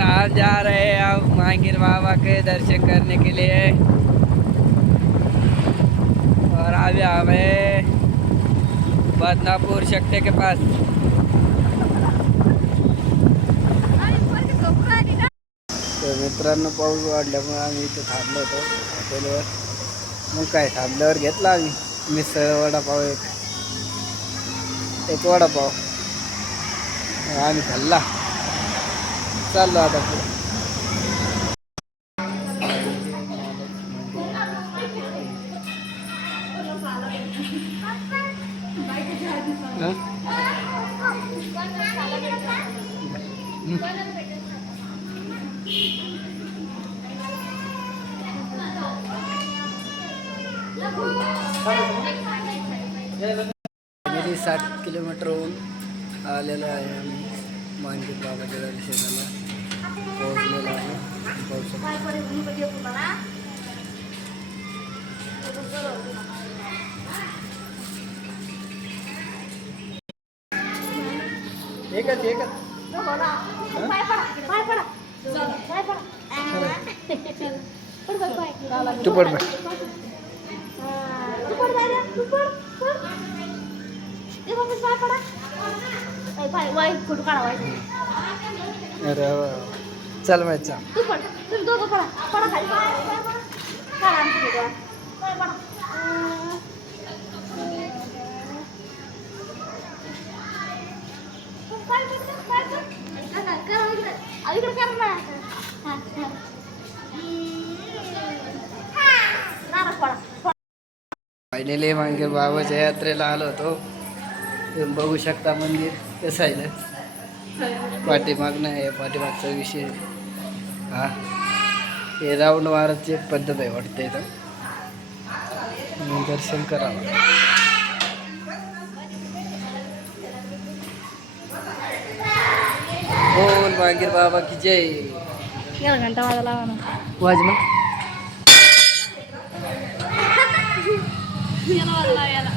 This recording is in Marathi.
हम जा रहे हैं अब मांगीर बाबा के दर्शन करने के लिए। और अभी हमें बदनापुर शक्ति के पास। तर मित्रांनो पाऊस वाढल्यामुळे आम्ही इथं थांबलो होतो हॉटेलवर. मग काय थांबल्यावर घेतला आम्ही मिसळ वडापाव एक वडापाव आम्ही खाल्ला. चाललो आता पुढे. फायनली 60 किलोमीटरहून आलेलो आहे आम्ही मांगीर बाबाच्या दर्शनाला पोहोचलेलो आहे. एकच तू पड अरे चल माहिती फायनली मांगीर बाबाच्या यात्रेला आलो होतो. तुम्ही बघू शकता मंदिर कसं आहे ना. पाठीमागणं आहे पाठीमागचा विषय. हा हे राऊंड मारायची एक पद्धत आहे वाटतं इथं. दर्शन करावं. बोल मांगीर बाबा की जय. घंटा वाजा लावा ना. वाजलं याला